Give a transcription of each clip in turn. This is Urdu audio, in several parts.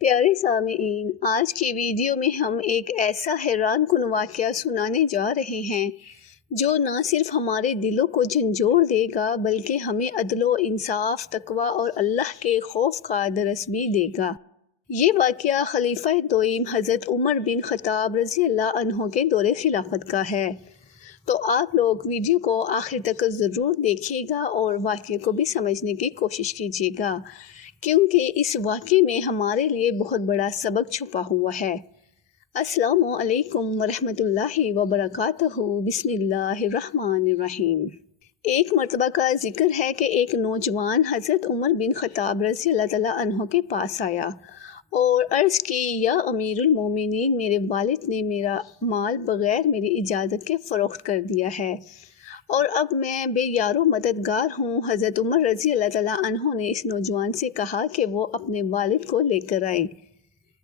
پیارے سامعین، آج کی ویڈیو میں ہم ایک ایسا حیران کن واقعہ سنانے جا رہے ہیں جو نہ صرف ہمارے دلوں کو جھنجھوڑ دے گا بلکہ ہمیں عدل و انصاف، تقویٰ اور اللہ کے خوف کا درس بھی دے گا۔ یہ واقعہ خلیفہ دوئم حضرت عمر بن خطاب رضی اللہ عنہ کے دور خلافت کا ہے، تو آپ لوگ ویڈیو کو آخر تک ضرور دیکھیے گا اور واقعے کو بھی سمجھنے کی کوشش کیجیے گا، کیونکہ اس واقعے میں ہمارے لیے بہت بڑا سبق چھپا ہوا ہے۔ السلام علیکم ورحمۃ اللہ وبرکاتہ۔ بسم اللہ الرحمن الرحیم۔ ایک مرتبہ کا ذکر ہے کہ ایک نوجوان حضرت عمر بن خطاب رضی اللہ تعالیٰ عنہ کے پاس آیا اور عرض کی، یا امیر المومنین، میرے والد نے میرا مال بغیر میری اجازت کے فروخت کر دیا ہے اور اب میں بے یار و مددگار ہوں۔ حضرت عمر رضی اللہ تعالیٰ عنہ نے اس نوجوان سے کہا کہ وہ اپنے والد کو لے کر آئے۔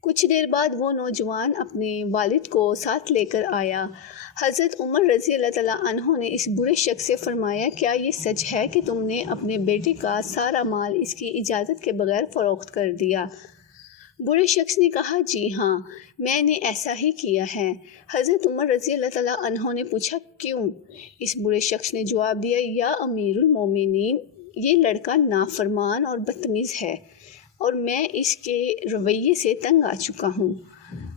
کچھ دیر بعد وہ نوجوان اپنے والد کو ساتھ لے کر آیا۔ حضرت عمر رضی اللہ تعالیٰ عنہ نے اس برے شخص سے فرمایا، کیا یہ سچ ہے کہ تم نے اپنے بیٹے کا سارا مال اس کی اجازت کے بغیر فروخت کر دیا؟ برے شخص نے کہا، جی ہاں، میں نے ایسا ہی کیا ہے۔ حضرت عمر رضی اللہ تعالیٰ عنہ نے پوچھا، کیوں؟ اس برے شخص نے جواب دیا، یا امیر المومنین، یہ لڑکا نافرمان اور بدتمیز ہے اور میں اس کے رویے سے تنگ آ چکا ہوں۔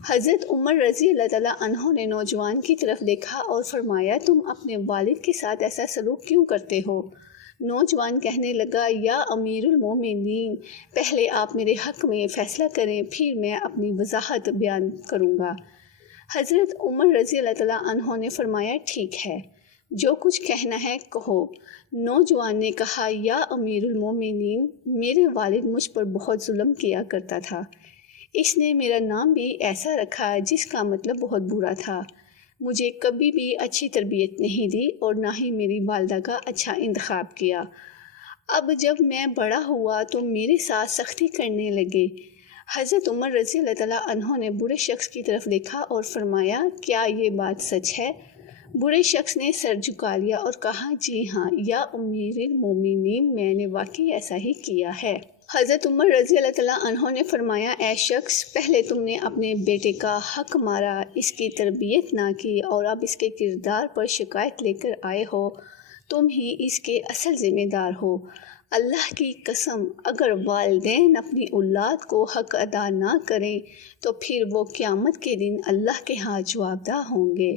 حضرت عمر رضی اللہ تعالیٰ عنہ نے نوجوان کی طرف دیکھا اور فرمایا، تم اپنے والد کے ساتھ ایسا سلوک کیوں کرتے ہو؟ نوجوان کہنے لگا، یا امیر المومنین، پہلے آپ میرے حق میں فیصلہ کریں، پھر میں اپنی وضاحت بیان کروں گا۔ حضرت عمر رضی اللہ تعالیٰ عنہ نے فرمایا، ٹھیک ہے، جو کچھ کہنا ہے کہو۔ نوجوان نے کہا، یا امیر المومنین، میرے والد مجھ پر بہت ظلم کیا کرتا تھا۔ اس نے میرا نام بھی ایسا رکھا جس کا مطلب بہت برا تھا۔ مجھے کبھی بھی اچھی تربیت نہیں دی اور نہ ہی میری والدہ کا اچھا انتخاب کیا۔ اب جب میں بڑا ہوا تو میرے ساتھ سختی کرنے لگے۔ حضرت عمر رضی اللہ تعالیٰ عنہ نے برے شخص کی طرف دیکھا اور فرمایا، کیا یہ بات سچ ہے؟ برے شخص نے سر جھکا لیا اور کہا، جی ہاں، یا امیر المومنین، میں نے واقعی ایسا ہی کیا ہے۔ حضرت عمر رضی اللہ تعالیٰ عنہ نے فرمایا، اے شخص، پہلے تم نے اپنے بیٹے کا حق مارا، اس کی تربیت نہ کی اور اب اس کے کردار پر شکایت لے کر آئے ہو۔ تم ہی اس کے اصل ذمہ دار ہو۔ اللہ کی قسم، اگر والدین اپنی اولاد کو حق ادا نہ کریں تو پھر وہ قیامت کے دن اللہ کے ہاں جوابدہ ہوں گے۔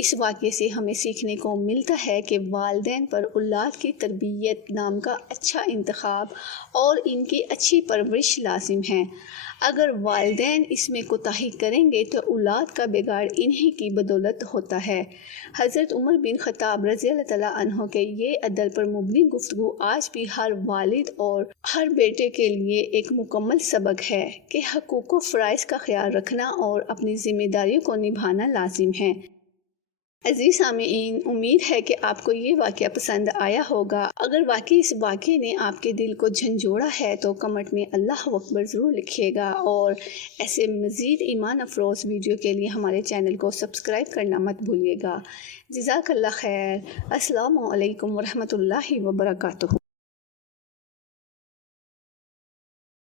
اس واقعے سے ہمیں سیکھنے کو ملتا ہے کہ والدین پر اولاد کی تربیت، نام کا اچھا انتخاب اور ان کی اچھی پرورش لازم ہے۔ اگر والدین اس میں کوتاہی کریں گے تو اولاد کا بگاڑ انہی کی بدولت ہوتا ہے۔ حضرت عمر بن خطاب رضی اللہ تعالیٰ عنہ کے یہ عدل پر مبنی گفتگو آج بھی ہر والد اور ہر بیٹے کے لیے ایک مکمل سبق ہے کہ حقوق و فرائض کا خیال رکھنا اور اپنی ذمہ داریوں کو نبھانا لازم ہے۔ عزیز سامعین، امید ہے کہ آپ کو یہ واقعہ پسند آیا ہوگا۔ اگر واقعی اس واقعے نے آپ کے دل کو جھنجھوڑا ہے تو کمنٹ میں اللہ اکبر ضرور لکھیے گا، اور ایسے مزید ایمان افروز ویڈیو کے لیے ہمارے چینل کو سبسکرائب کرنا مت بھولیے گا۔ جزاک اللہ خیر۔ السلام علیکم ورحمۃ اللہ وبرکاتہ۔